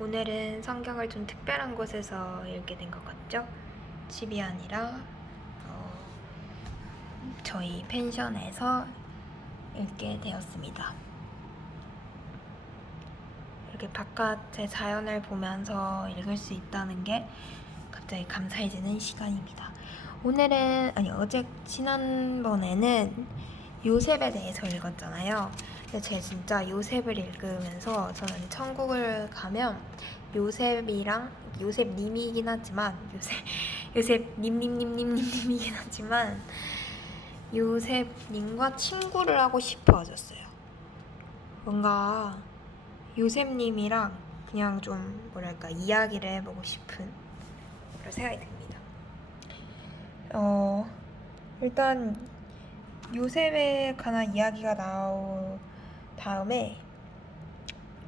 오늘은 성경을 좀 특별한 곳에서 읽게 된 것 같죠? 집이 아니라 저희 펜션에서 읽게 되었습니다. 이렇게 바깥의 자연을 보면서 읽을 수 있다는 게 갑자기 감사해지는 시간입니다. 지난번에는 요셉에 대해서 읽었잖아요. 근데 제가 진짜 요셉을 읽으면서 저는 천국을 가면 요셉님이긴 하지만 요셉님이긴 하지만 요셉님과 친구를 하고 싶어졌어요. 뭔가 요셉님이랑 그냥 좀 이야기를 해보고 싶은 그런 생각이 듭니다. 일단 요셉에 관한 이야기가 나온 다음에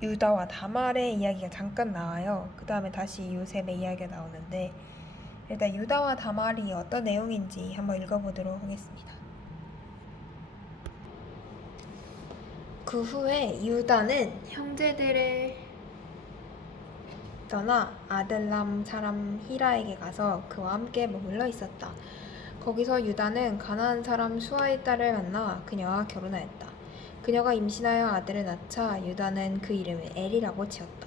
유다와 다말의 이야기가 잠깐 나와요. 그 다음에 다시 요셉의 이야기가 나오는데 일단 유다와 다말이 어떤 내용인지 한번 읽어보도록 하겠습니다. 그 후에 유다는 형제들을 떠나 아들람 사람 히라에게 가서 그와 함께 머물러 있었다. 거기서 유다는 가나안 사람 수아의 딸을 만나 그녀와 결혼하였다. 그녀가 임신하여 아들을 낳자 유다는 그 이름을 엘이라고 지었다.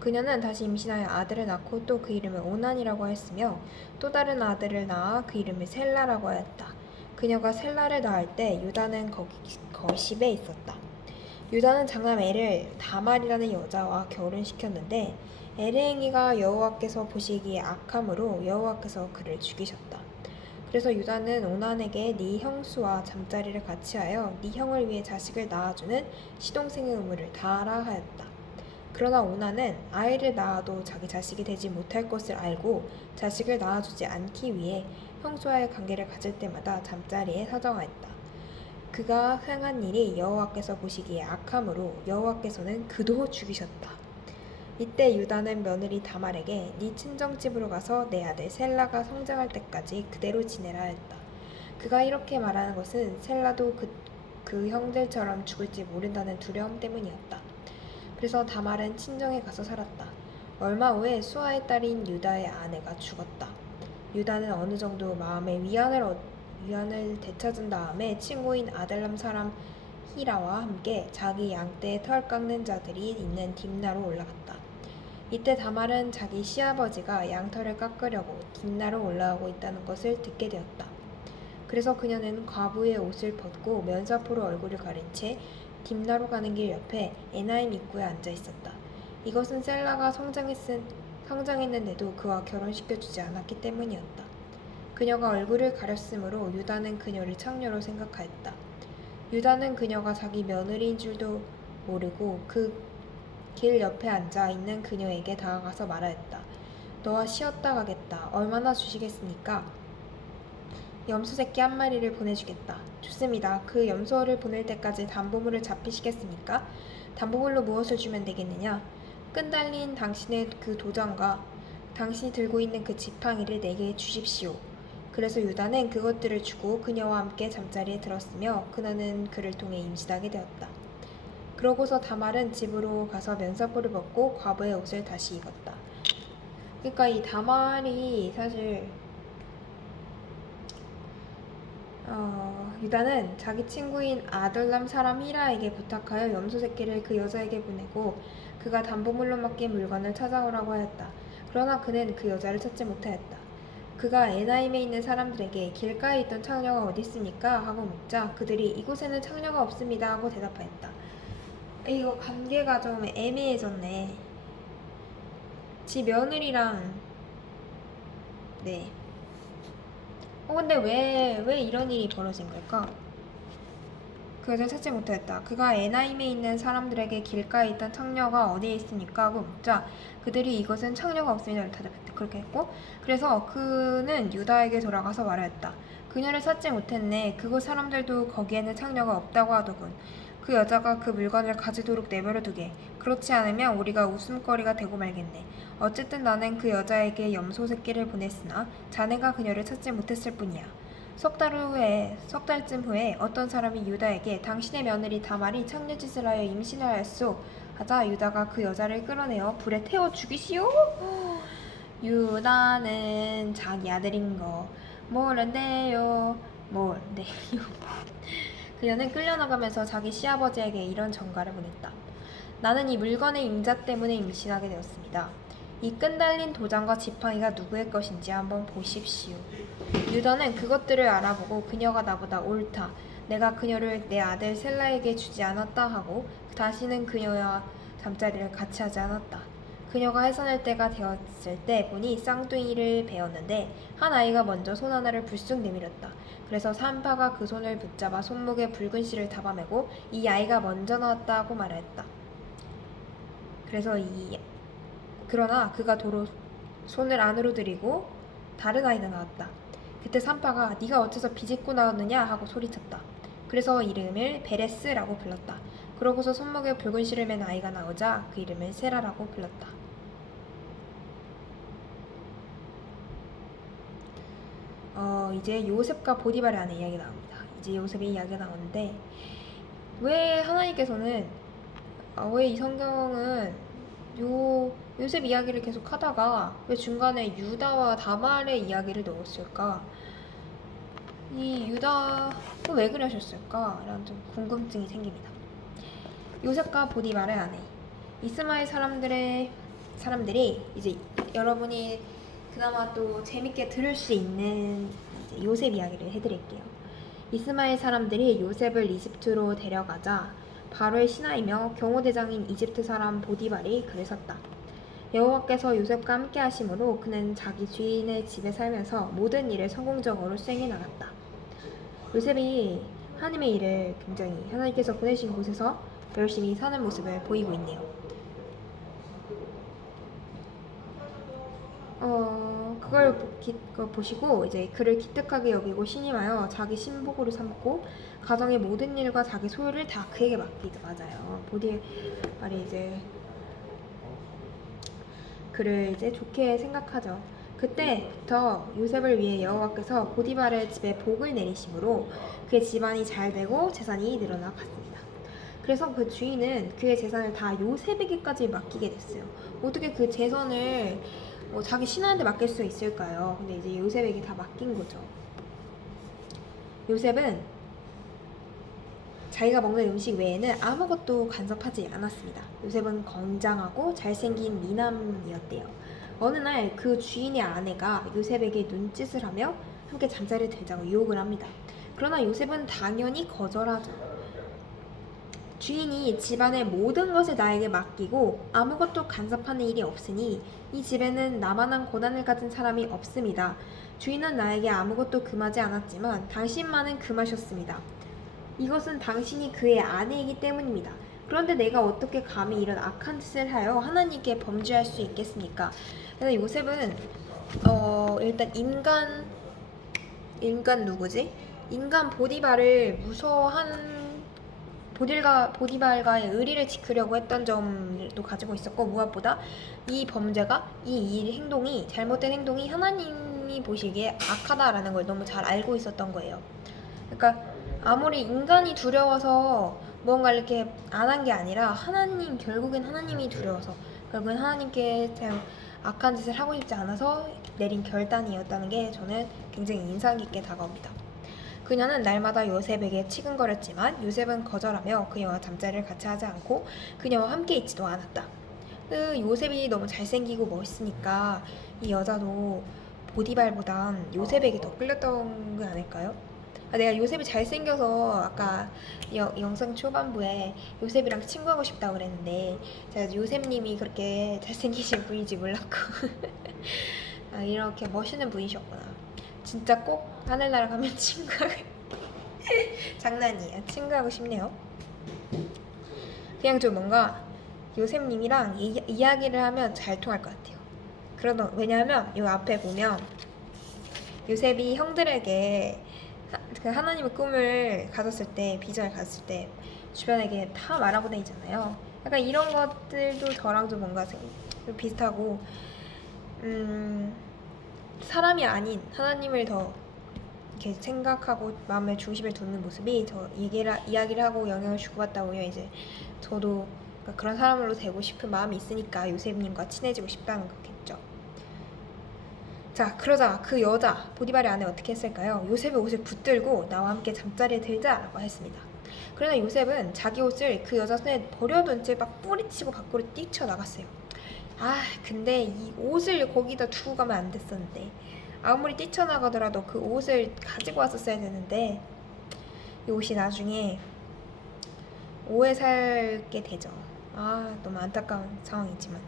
그녀는 다시 임신하여 아들을 낳고 또 그 이름을 오난이라고 하였으며 또 다른 아들을 낳아 그 이름을 셀라라고 하였다. 그녀가 셀라를 낳을 때 유다는 거십에 있었다. 유다는 장남 엘을 다말이라는 여자와 결혼시켰는데 엘의 행위가 여호와께서 보시기에 악함으로 여호와께서 그를 죽이셨다. 그래서 유다는 오난에게 네 형수와 잠자리를 같이 하여 네 형을 위해 자식을 낳아주는 시동생의 의무를 다하라 하였다. 그러나 오난은 아이를 낳아도 자기 자식이 되지 못할 것을 알고 자식을 낳아주지 않기 위해 형수와의 관계를 가질 때마다 잠자리에 사정하였다. 그가 행한 일이 여호와께서 보시기에 악함으로 여호와께서는 그도 죽이셨다. 이때 유다는 며느리 다말에게 네 친정집으로 가서 내 아들 셀라가 성장할 때까지 그대로 지내라 했다. 그가 이렇게 말하는 것은 셀라도 그 형들처럼 죽을지 모른다는 두려움 때문이었다. 그래서 다말은 친정에 가서 살았다. 얼마 후에 수아의 딸인 유다의 아내가 죽었다. 유다는 어느 정도 마음의 위안을 되찾은 다음에 친구인 아들람 사람 히라와 함께 자기 양떼에 털 깎는 자들이 있는 딥나로 올라갔다. 이때 다말은 자기 시아버지가 양털을 깎으려고 딥나로 올라오고 있다는 것을 듣게 되었다. 그래서 그녀는 과부의 옷을 벗고 면사포로 얼굴을 가린 채 딥나로 가는 길 옆에 에나임 입구에 앉아 있었다. 이것은 셀라가 성장했는데도 그와 결혼시켜주지 않았기 때문이었다. 그녀가 얼굴을 가렸으므로 유다는 그녀를 창녀로 생각하였다. 유다는 그녀가 자기 며느리인 줄도 모르고 그 길 옆에 앉아 있는 그녀에게 다가가서 말하였다. 너와 쉬었다 가겠다. 얼마나 주시겠습니까? 염소 새끼 한 마리를 보내주겠다. 좋습니다. 그 염소를 보낼 때까지 담보물을 잡히시겠습니까? 담보물로 무엇을 주면 되겠느냐? 끈 달린 당신의 그 도장과 당신이 들고 있는 그 지팡이를 내게 주십시오. 그래서 유다는 그것들을 주고 그녀와 함께 잠자리에 들었으며 그녀는 그를 통해 임신하게 되었다. 그러고서 다말은 집으로 가서 면사포를 벗고 과부의 옷을 다시 입었다. 그러니까 이 다말이 사실 유다는 자기 친구인 아들람 사람 히라에게 부탁하여 염소 새끼를 그 여자에게 보내고 그가 담보물로 맡긴 물건을 찾아오라고 하였다. 그러나 그는 그 여자를 찾지 못하였다. 그가 에나임에 있는 사람들에게 길가에 있던 창녀가 어디 있습니까? 하고 묻자 그들이 이곳에는 창녀가 없습니다 하고 대답하였다. 이거 관계가 좀 애매해졌네. 지 며느리랑 네. 근데 왜 이런 일이 벌어진 걸까? 그 여자를 찾지 못하였다. 그가 에나임에 있는 사람들에게 길가에 있던 창녀가 어디에 있습니까? 하고 묻자 그들이 이것은 창녀가 없습니다. 대답했다. 그렇게 했고 그래서 그는 유다에게 돌아가서 말하였다. 그녀를 찾지 못했네. 그곳 사람들도 거기에는 창녀가 없다고 하더군. 그 여자가 그 물건을 가지도록 내버려 두게. 그렇지 않으면 우리가 웃음거리가 되고 말겠네. 어쨌든 나는 그 여자에게 염소 새끼를 보냈으나 자네가 그녀를 찾지 못했을 뿐이야. 석 달쯤 후에 어떤 사람이 유다에게 당신의 며느리 다말이 창녀짓을 하여 임신을 하였소 하자 유다가 그 여자를 끌어내어 불에 태워 죽이시오. 유다는 자기 아들인 거 모른대요. 그녀는 끌려나가면서 자기 시아버지에게 이런 전가를 보냈다. 나는 이 물건의 임자 때문에 임신하게 되었습니다. 이 끈달린 도장과 지팡이가 누구의 것인지 한번 보십시오. 유다는 그것들을 알아보고 그녀가 나보다 옳다. 내가 그녀를 내 아들 셀라에게 주지 않았다 하고 다시는 그녀와 잠자리를 같이 하지 않았다. 그녀가 해산할 때가 되었을 때 보니 쌍둥이를 베었는데 한 아이가 먼저 손 하나를 불쑥 내밀었다. 그래서 산파가 그 손을 붙잡아 손목에 붉은 실을 잡아매고 이 아이가 먼저 나왔다고 말했다. 그러나 그가 도로 손을 안으로 들이고 다른 아이가 나왔다. 그때 산파가 네가 어째서 비집고 나왔느냐 하고 소리쳤다. 그래서 이름을 베레스라고 불렀다. 그러고서 손목에 붉은 실을 맨 아이가 나오자 그 이름을 세라라고 불렀다. 이제 요셉과 보디발의 아내 이야기가 나옵니다. 이제 요셉의 이야기가 나오는데 왜 하나님께서는 왜 이 성경은 요셉 이야기를 계속 하다가 왜 중간에 유다와 다말의 이야기를 넣었을까? 이 유다는 왜 그러셨을까? 라는 좀 궁금증이 생깁니다. 요셉과 보디발의 아내 이스마엘 사람들이 이제 여러분이 그나마 또 재밌게 들을 수 있는 이제 요셉 이야기를 해드릴게요. 이스마엘 사람들이 요셉을 이집트로 데려가자 바로의 신하이며 경호대장인 이집트 사람 보디발이 글을 썼다. 여호와께서 요셉과 함께 하심으로 그는 자기 주인의 집에 살면서 모든 일을 성공적으로 수행해 나갔다. 요셉이 하나님의 일을 굉장히 하나님께서 보내신 곳에서 열심히 사는 모습을 보이고 있네요. 그걸 보시고 이제 그를 기특하게 여기고 신임하여 자기 신복으로 삼고 가정의 모든 일과 자기 소유를 다 그에게 맡기다. 맞아요. 보디발이 이제 그를 이제 좋게 생각하죠. 그때부터 요셉을 위해 여호와께서 보디발의 집에 복을 내리심으로 그의 집안이 잘 되고 재산이 늘어나 갔습니다. 그래서 그 주인은 그의 재산을 다 요셉에게까지 맡기게 됐어요. 어떻게 그 재산을 자기 신하한테 맡길 수 있을까요? 근데 이제 요셉에게 다 맡긴 거죠. 요셉은 자기가 먹는 음식 외에는 아무것도 간섭하지 않았습니다. 요셉은 건장하고 잘생긴 미남이었대요. 어느 날 그 주인의 아내가 요셉에게 눈짓을 하며 함께 잠자리를 들자고 유혹을 합니다. 그러나 요셉은 당연히 거절하죠. 주인이 집안의 모든 것을 나에게 맡기고 아무것도 간섭하는 일이 없으니 이 집에는 나만한 고난을 가진 사람이 없습니다. 주인은 나에게 아무것도 금하지 않았지만 당신만은 금하셨습니다. 이것은 당신이 그의 아내이기 때문입니다. 그런데 내가 어떻게 감히 이런 악한 짓을 하여 하나님께 범죄할 수 있겠습니까? 그래서 요셉은 일단 인간 누구지? 인간 보디발을 무서워한 보디발과의 의리를 지키려고 했던 점도 가지고 있었고, 무엇보다 이 범죄가 행동이 잘못된 행동이 하나님이 보시기에 악하다라는 걸 너무 잘 알고 있었던 거예요. 그러니까 아무리 인간이 두려워서 뭔가 이렇게 안 한 게 아니라 결국엔 하나님이 두려워서, 결국엔 하나님께 악한 짓을 하고 싶지 않아서 내린 결단이었다는 게 저는 굉장히 인상 깊게 다가옵니다. 그녀는 날마다 요셉에게 치근거렸지만 요셉은 거절하며 그녀와 잠자리를 같이 하지 않고 그녀와 함께 있지도 않았다. 요셉이 너무 잘생기고 멋있으니까 이 여자도 보디발보단 요셉에게 더 끌렸던 게 아닐까요? 내가 요셉이 잘생겨서 아까 영상 초반부에 요셉이랑 친구하고 싶다고 그랬는데 제가 요셉님이 그렇게 잘생기신 분인지 몰랐고 이렇게 멋있는 분이셨구나. 진짜 꼭 하늘나라 가면 친구하고 장난이에요. 친구하고 싶네요. 그냥 좀 뭔가 요셉님이랑 이야기를 하면 잘 통할 것 같아요. 왜냐하면 이 앞에 보면 요셉이 형들에게 그 하나님의 꿈을 가졌을 때, 비전을 가졌을 때 주변에게 다 말하고 다니잖아요. 약간 이런 것들도 저랑 좀 뭔가 좀 비슷하고 사람이 아닌 하나님을 더 이렇게 생각하고 마음의 중심에 두는 모습이 저 이야기를 하고 영향을 주고받다 보면 이제 저도 그러니까 그런 사람으로 되고 싶은 마음이 있으니까 요셉님과 친해지고 싶다는 거겠죠. 자, 그러자 그 여자 보디발의 아내 어떻게 했을까요? 요셉의 옷을 붙들고 나와 함께 잠자리에 들자라고 했습니다. 그러나 요셉은 자기 옷을 그 여자 손에 버려둔 채 막 뿌리치고 밖으로 뛰쳐나갔어요. 근데 이 옷을 거기다 두고 가면 안 됐었는데, 아무리 뛰쳐나가더라도 그 옷을 가지고 왔었어야 되는데 이 옷이 나중에 오해 살게 되죠. 너무 안타까운 상황이지만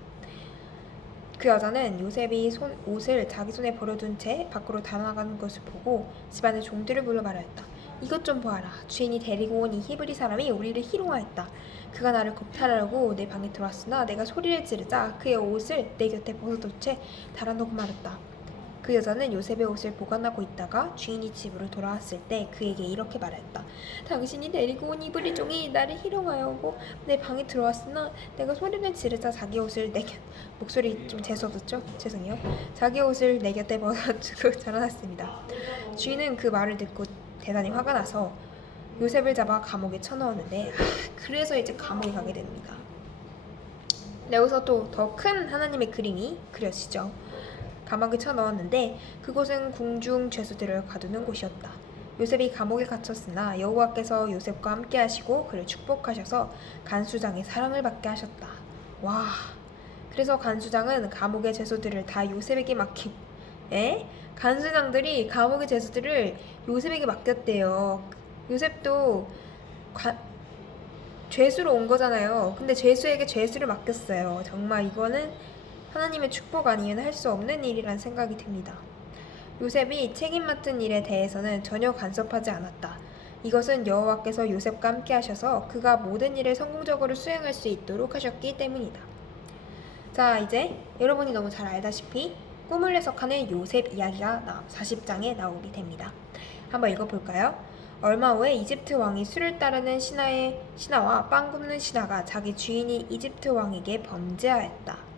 그 여자는 요셉이 옷을 자기 손에 버려둔 채 밖으로 다 나가는 것을 보고 집안의 종들을 불러 말하였다. 이것 좀 보아라. 주인이 데리고 온 이 히브리 사람이 우리를 희롱하였다. 그가 나를 겁탈하려고 내 방에 들어왔으나 내가 소리를 지르자 그의 옷을 내 곁에 벗어둔 채 달아놓고 말았다. 그 여자는 요셉의 옷을 보관하고 있다가 주인이 집으로 돌아왔을 때 그에게 이렇게 말하였다. 당신이 데리고 온 이브리 종이 나를 희롱하여오고 내 방에 들어왔으나 내가 소리를 지르자 자기 옷을 내 곁... 목소리 좀 재수없었죠? 죄송해요. 자기 옷을 내 곁에 벗어주고 자라났습니다. 주인은 그 말을 듣고 대단히 화가 나서 요셉을 잡아 감옥에 쳐넣었는데 그래서 이제 감옥에 가게 됩니다. 여기서 또 더 큰 하나님의 그림이 그려지죠. 감옥에 쳐넣었는데 그곳은 궁중 죄수들을 가두는 곳이었다. 요셉이 감옥에 갇혔으나 여호와께서 요셉과 함께 하시고 그를 축복하셔서 간수장의 사랑을 받게 하셨다. 와, 그래서 간수장은 감옥의 죄수들을 다 요셉에게 간수장들이 감옥의 죄수들을 요셉에게 맡겼대요. 요셉도 죄수로 온 거잖아요. 근데 죄수에게 죄수를 맡겼어요. 정말 이거는 하나님의 축복 아니면 할 수 없는 일이란 생각이 듭니다. 요셉이 책임 맡은 일에 대해서는 전혀 간섭하지 않았다. 이것은 여호와께서 요셉과 함께 하셔서 그가 모든 일을 성공적으로 수행할 수 있도록 하셨기 때문이다. 자, 이제 여러분이 너무 잘 알다시피 꿈을 해석하는 요셉 이야기가 40장에 나오게 됩니다. 한번 읽어볼까요? 얼마 후에 이집트 왕이 수를 따르는 신하와 빵 굽는 신하가 자기 주인이 이집트 왕에게 범죄하였다.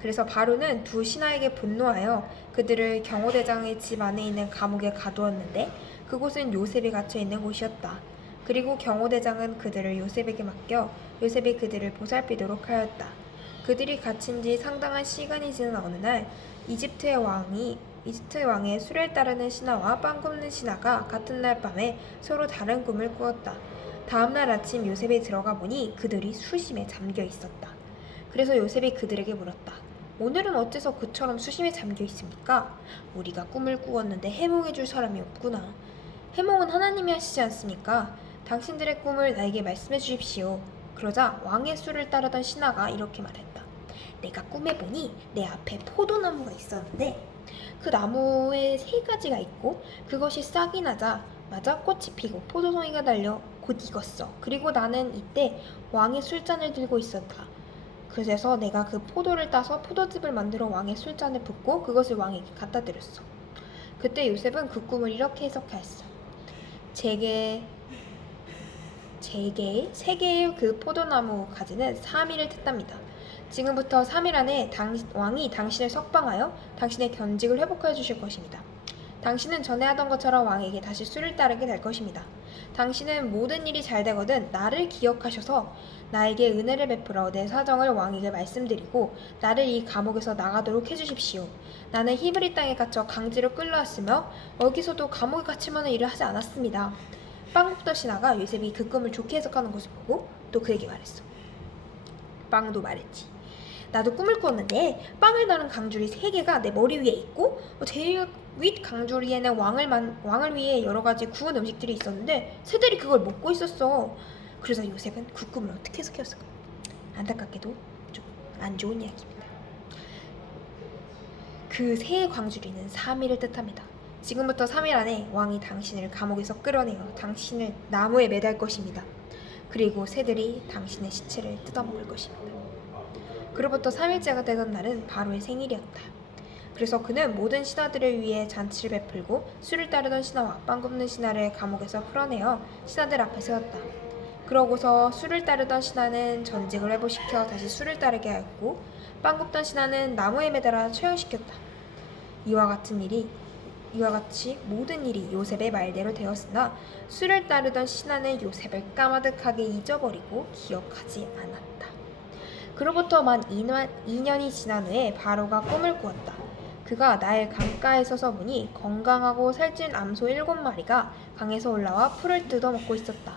그래서 바로는 두 신하에게 분노하여 그들을 경호대장의 집 안에 있는 감옥에 가두었는데 그곳은 요셉이 갇혀있는 곳이었다. 그리고 경호대장은 그들을 요셉에게 맡겨 요셉이 그들을 보살피도록 하였다. 그들이 갇힌 지 상당한 시간이 지난 어느 날 이집트 왕의 수레를 따르는 신하와 빵 굽는 신하가 같은 날 밤에 서로 다른 꿈을 꾸었다. 다음 날 아침 요셉이 들어가 보니 그들이 수심에 잠겨 있었다. 그래서 요셉이 그들에게 물었다. 오늘은 어째서 그처럼 수심에 잠겨 있습니까? 우리가 꿈을 꾸었는데 해몽해 줄 사람이 없구나. 해몽은 하나님이 하시지 않습니까? 당신들의 꿈을 나에게 말씀해 주십시오. 그러자 왕의 수를 따르던 신하가 이렇게 말했다. 내가 꿈에 보니 내 앞에 포도나무가 있었는데 그 나무에 3가지가 있고 그것이 싹이 나자마자 꽃이 피고 포도송이가 달려 곧 익었어. 그리고 나는 이때 왕의 술잔을 들고 있었다. 그래서 내가 그 포도를 따서 포도즙을 만들어 왕의 술잔에 붓고 그것을 왕에게 갖다 드렸어. 그때 요셉은 그 꿈을 이렇게 해석하였어. 제게 3개의 그 포도나무 가지는 3일을 뜻합니다. 지금부터 3일 안에 왕이 당신을 석방하여 당신의 견직을 회복해 주실 것입니다. 당신은 전에 하던 것처럼 왕에게 다시 수를 따르게 될 것입니다. 당신은 모든 일이 잘 되거든 나를 기억하셔서 나에게 은혜를 베풀어 내 사정을 왕에게 말씀드리고 나를 이 감옥에서 나가도록 해주십시오. 나는 히브리 땅에 갇혀 강제로 끌려왔으며 여기서도 감옥에 갇힐 만한 일을 하지 않았습니다. 빵 굽던 신하가 요셉이 그 꿈을 좋게 해석하는 것을 보고 또 그에게 말했어. 빵도 말했지. 나도 꿈을 꾸었는데 빵을 다룬 강줄이 3개가 내 머리 위에 있고 제일 윗 강줄위에는 왕을 위해 여러 가지 구운 음식들이 있었는데 새들이 그걸 먹고 있었어. 그래서 요셉은 그 꿈을 어떻게 해석했을까? 안타깝게도 좀 안 좋은 이야기입니다. 그 새 광주리는 3일을 뜻합니다. 지금부터 3일 안에 왕이 당신을 감옥에서 끌어내어 당신을 나무에 매달 것입니다. 그리고 새들이 당신의 시체를 뜯어먹을 것입니다. 그로부터 3일째가 되던 날은 바로의 생일이었다. 그래서 그는 모든 신하들을 위해 잔치를 베풀고 술을 따르던 신하와 빵 굽는 신하를 감옥에서 풀어내어 신하들 앞에 세웠다. 그러고서 술을 따르던 신하는 전직을 회복시켜 다시 술을 따르게 하였고 빵 굽던 신하는 나무에 매달아 처형시켰다. 이와 같은 일이 이와 같이 모든 일이 요셉의 말대로 되었으나 수를 따르던 신하는 요셉을 까마득하게 잊어버리고 기억하지 않았다. 그로부터 만 2년이 지난 후에 바로가 꿈을 꾸었다. 그가 나일 강가에 서서 보니 건강하고 살찐 암소 7마리가 강에서 올라와 풀을 뜯어먹고 있었다.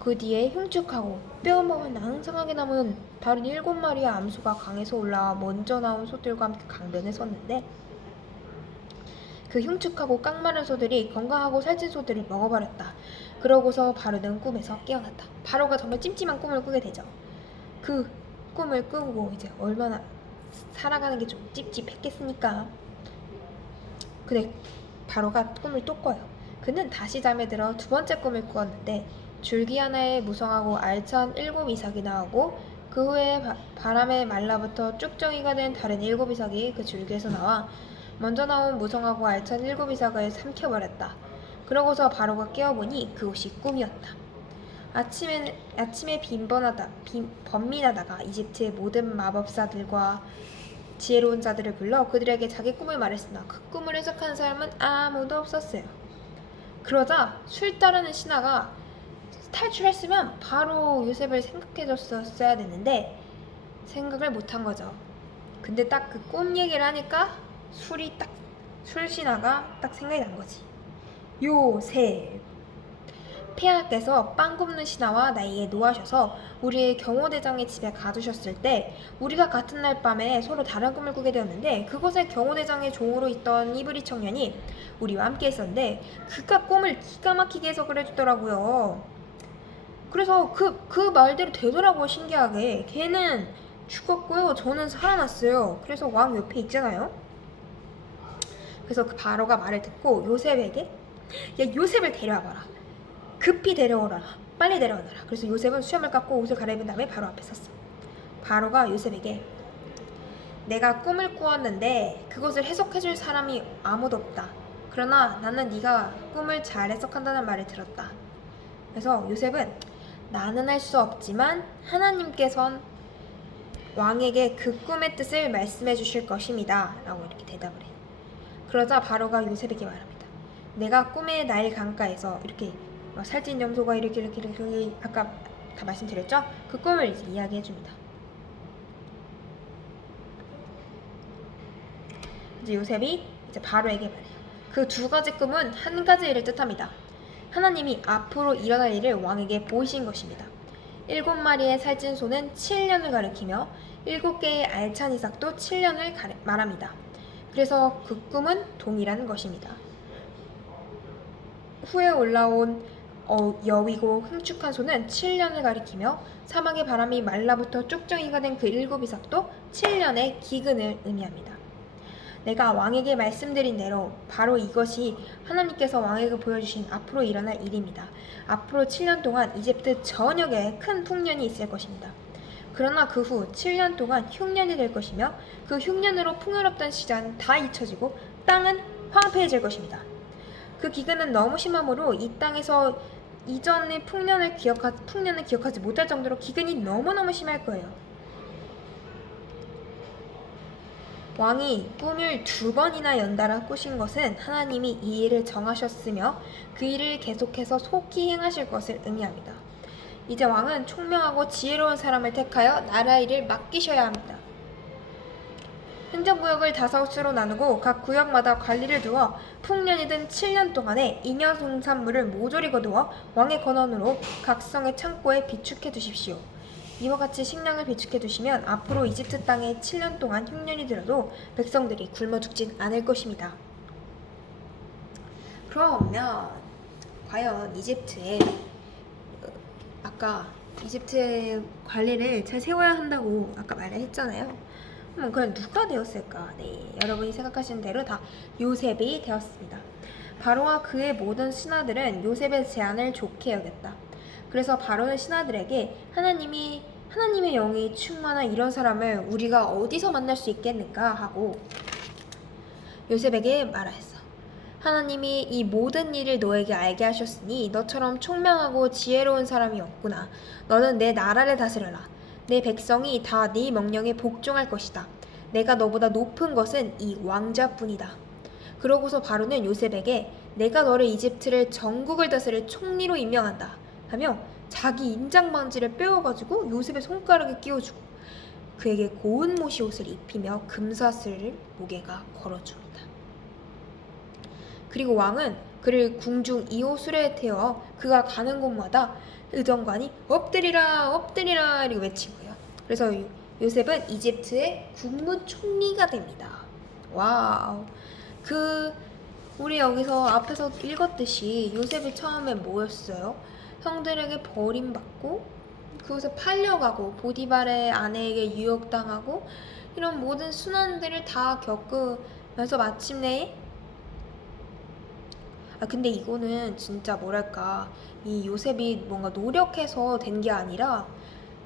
그 뒤에 흉측하고 뼈만 낭상하게 남은 다른 7마리의 암소가 강에서 올라와 먼저 나온 소들과 함께 강변에 섰는데 그 흉측하고 깡마른 소들이 건강하고 살찐 소들을 먹어버렸다. 그러고서 바로는 꿈에서 깨어났다. 바로가 정말 찜찜한 꿈을 꾸게 되죠. 그 꿈을 꾸고 이제 얼마나 살아가는 게 좀 찝찝했겠습니까? 근데 바로가 꿈을 또 꿔요. 그는 다시 잠에 들어 두 번째 꿈을 꾸었는데 줄기 하나에 무성하고 알찬 7이삭이 나오고 그 후에 바람에 말라붙어 쭉정이가 된 다른 7이삭이 그 줄기에서 나와 먼저 나온 무성하고 알찬 7이삭을 삼켜버렸다. 그러고서 바로가 깨어보니 그것이 꿈이었다. 아침에 번민하다가 이집트의 모든 마법사들과 지혜로운 자들을 불러 그들에게 자기 꿈을 말했으나 그 꿈을 해석하는 사람은 아무도 없었어요. 그러자 술 따르는 신하가 탈출했으면 바로 요셉을 생각해줬어야 됐는데 생각을 못한 거죠. 근데 딱 그 꿈 얘기를 하니까 술 신하가 딱 생각이 난 거지. 요셉. 폐하께서 빵 굽는 신하와 나에게 노하셔서 우리의 경호대장의 집에 가두셨을 때 우리가 같은 날 밤에 서로 다른 꿈을 꾸게 되었는데 그곳에 경호대장의 종으로 있던 이브리 청년이 우리와 함께 있었는데 그가 꿈을 기가 막히게 해석을 해주더라고요. 그래서 그 말대로 되더라고요. 신기하게. 걔는 죽었고요. 저는 살아났어요. 그래서 왕 옆에 있잖아요. 그래서 그 바로가 말을 듣고 요셉에게 야 요셉을 데려와봐라. 급히 데려오라. 빨리 데려오너라. 그래서 요셉은 수염을 깎고 옷을 갈아입은 다음에 바로 앞에 섰어. 바로가 요셉에게 내가 꿈을 꾸었는데 그것을 해석해줄 사람이 아무도 없다. 그러나 나는 네가 꿈을 잘 해석한다는 말을 들었다. 그래서 요셉은 나는 할 수 없지만 하나님께선 왕에게 그 꿈의 뜻을 말씀해 주실 것입니다. 라고 이렇게 대답을 해. 그러자 바로가 요셉에게 말합니다. 내가 꿈의 나일 강가에서 이렇게 살찐 염소가 이렇게 아까 다 말씀드렸죠? 그 꿈을 이제 이야기해 줍니다. 이제 요셉이 이제 바로에게 말해요. 그 두 가지 꿈은 한 가지 일을 뜻합니다. 하나님이 앞으로 일어날 일을 왕에게 보이신 것입니다. 7마리의 살찐 소는 7년을 가리키며 7개의 알찬 이삭도 7년을 말합니다. 그래서 그 꿈은 동일한 것입니다. 후에 올라온 여위고 흉측한 소는 7년을 가리키며 사막의 바람이 말라붙어 쭉정이가 된 그 7이삭도 7년의 기근을 의미합니다. 내가 왕에게 말씀드린 대로 바로 이것이 하나님께서 왕에게 보여주신 앞으로 일어날 일입니다. 앞으로 7년 동안 이집트 전역에 큰 풍년이 있을 것입니다. 그러나 그 후 7년 동안 흉년이 될 것이며 그 흉년으로 풍요롭던 시장은 다 잊혀지고 땅은 황폐해질 것입니다. 그 기근은 너무 심하므로 이 땅에서 이전의 풍년을 기억하지 못할 정도로 기근이 너무너무 심할 거예요. 왕이 꿈을 2번이나 연달아 꾸신 것은 하나님이 이 일을 정하셨으며 그 일을 계속해서 속히 행하실 것을 의미합니다. 이제 왕은 총명하고 지혜로운 사람을 택하여 나라 일을 맡기셔야 합니다. 행정구역을 5수로 나누고 각 구역마다 관리를 두어 풍년이든 7년 동안에 잉여 농산물을 모조리 거두어 왕의 권한으로 각 성의 창고에 비축해 두십시오. 이와 같이 식량을 비축해 두시면 앞으로 이집트 땅에 7년 동안 흉년이 들어도 백성들이 굶어 죽진 않을 것입니다. 그러면 과연 이집트의 아까 이집트의 관리를 잘 세워야 한다고 아까 말을 했잖아요. 그럼 누가 되었을까? 네, 여러분이 생각하시는 대로 다 요셉이 되었습니다. 바로와 그의 모든 신하들은 요셉의 제안을 좋게 여겼다. 그래서 바로는 신하들에게 하나님의 영이 충만한 이런 사람을 우리가 어디서 만날 수 있겠는가 하고 요셉에게 말하였어. 하나님이 이 모든 일을 너에게 알게 하셨으니 너처럼 총명하고 지혜로운 사람이 없구나. 너는 내 나라를 다스려라. 내 백성이 다 네 명령에 복종할 것이다. 내가 너보다 높은 것은 이 왕자뿐이다. 그러고서 바로는 요셉에게 내가 너를 이집트를 전국을 다스릴 총리로 임명한다 하며 자기 인장 반지를 빼어가지고 요셉의 손가락에 끼워주고 그에게 고운 모시 옷을 입히며 금사슬을 목에가 걸어줍니다. 그리고 왕은 그를 궁중 이호수레에 태워 그가 가는 곳마다 의정관이 엎드리라 엎드리라 이렇게 외친 거예요. 그래서 요셉은 이집트의 국무총리가 됩니다. 와우. 우리 여기서 앞에서 읽었듯이 요셉이 처음에 뭐였어요? 형들에게 버림받고 그곳에 팔려가고 보디발의 아내에게 유혹당하고 이런 모든 순환들을 다 겪으면서 마침내 근데 이거는 진짜 뭐랄까 이 요셉이 뭔가 노력해서 된 게 아니라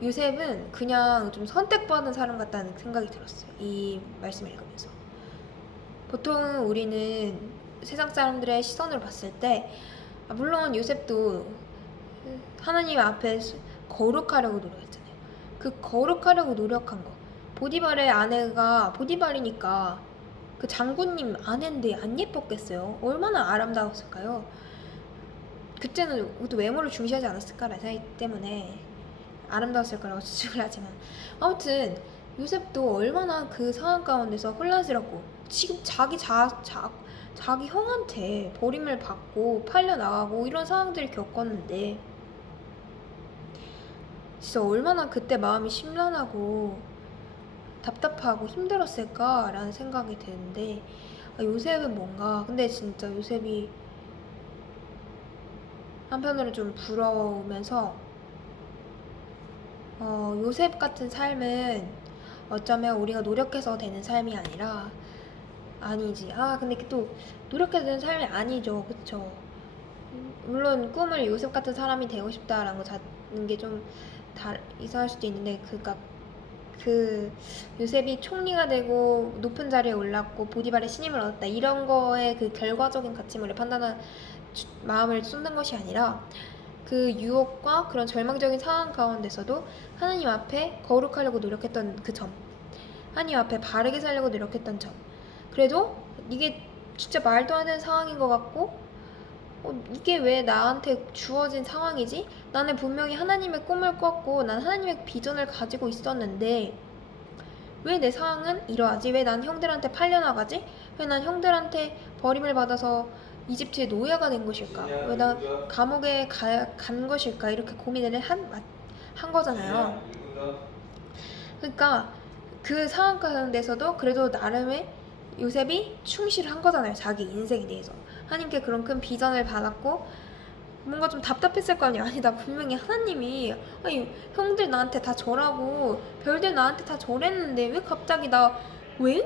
요셉은 그냥 좀 선택받은 사람 같다는 생각이 들었어요. 이 말씀을 읽으면서. 보통 우리는 세상 사람들의 시선으로 봤을 때 물론 요셉도 하나님 앞에 거룩하려고 노력했잖아요. 그 거룩하려고 노력한 거. 보디발의 아내가 보디발이니까 그 장군님 아내인데 안 예뻤겠어요. 얼마나 아름다웠을까요? 그때는 또 외모를 중시하지 않았을까라는 생각 때문에 아름다웠을 거라고 추측을 하지만 아무튼 요셉도 얼마나 그 상황 가운데서 혼란스럽고 지금 자기 형한테 버림을 받고 팔려나가고 이런 상황들을 겪었는데 진짜 얼마나 그때 마음이 심란하고 답답하고 힘들었을까라는 생각이 드는데 요셉은 뭔가 근데 진짜 요셉이 한편으로 좀 부러우면서 요셉 같은 삶은 어쩌면 우리가 노력해서 되는 삶이 아니라 아니지. 근데 또 노력해서 되는 삶이 아니죠. 그쵸? 물론 꿈을 요셉 같은 사람이 되고 싶다라는 거 자는 게 좀 이상할 수도 있는데 그 요셉이 총리가 되고 높은 자리에 올랐고 보디발의 신임을 얻었다 이런 거에 그 결과적인 가치를 판단한 마음을 쏟는 것이 아니라 그 유혹과 그런 절망적인 상황 가운데서도 하나님 앞에 거룩하려고 노력했던 그 점, 하나님 앞에 바르게 살려고 노력했던 점. 그래도 이게 진짜 말도 안 되는 상황인 것 같고 이게 왜 나한테 주어진 상황이지? 나는 분명히 하나님의 꿈을 꿨고 난 하나님의 비전을 가지고 있었는데 왜 내 상황은 이러하지? 왜 난 형들한테 팔려나가지? 왜 난 형들한테 버림을 받아서 이집트의 노예가 된 것일까? 왜 나 감옥에 간 것일까? 이렇게 고민을 한 거잖아요. 그러니까 그 상황 가운데서도 그래도 나름의 요셉이 충실한 거잖아요. 자기 인생에 대해서. 하나님께 그런 큰 비전을 받았고 뭔가 좀 답답했을 거 아니야. 아니 나 분명히 하나님이 형들 나한테 다 절하고 별들 나한테 다 절했는데 왜 갑자기 왜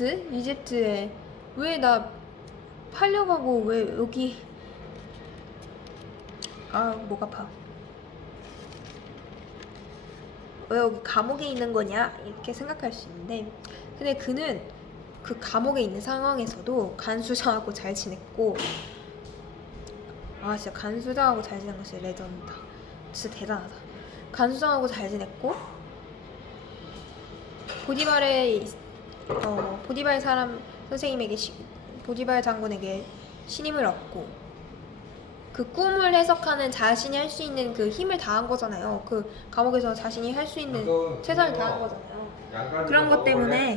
이집트에 왜 나 팔려가고 왜 여기 목 아파. 왜 여기 감옥에 있는 거냐 이렇게 생각할 수 있는데 근데 그는 그 감옥에 있는 상황에서도 간수장하고 잘 지냈고 진짜 간수장하고 잘 지낸 거 진짜 레전드다. 진짜 대단하다. 간수장하고 잘 지냈고 보디발 사람 선생님에게 보디발 장군에게 신임을 얻고 그 꿈을 해석하는 자신이 할 수 있는 그 힘을 다한 거잖아요. 그 감옥에서 자신이 할 수 있는 최선을 다한 거잖아요. 그런 것 때문에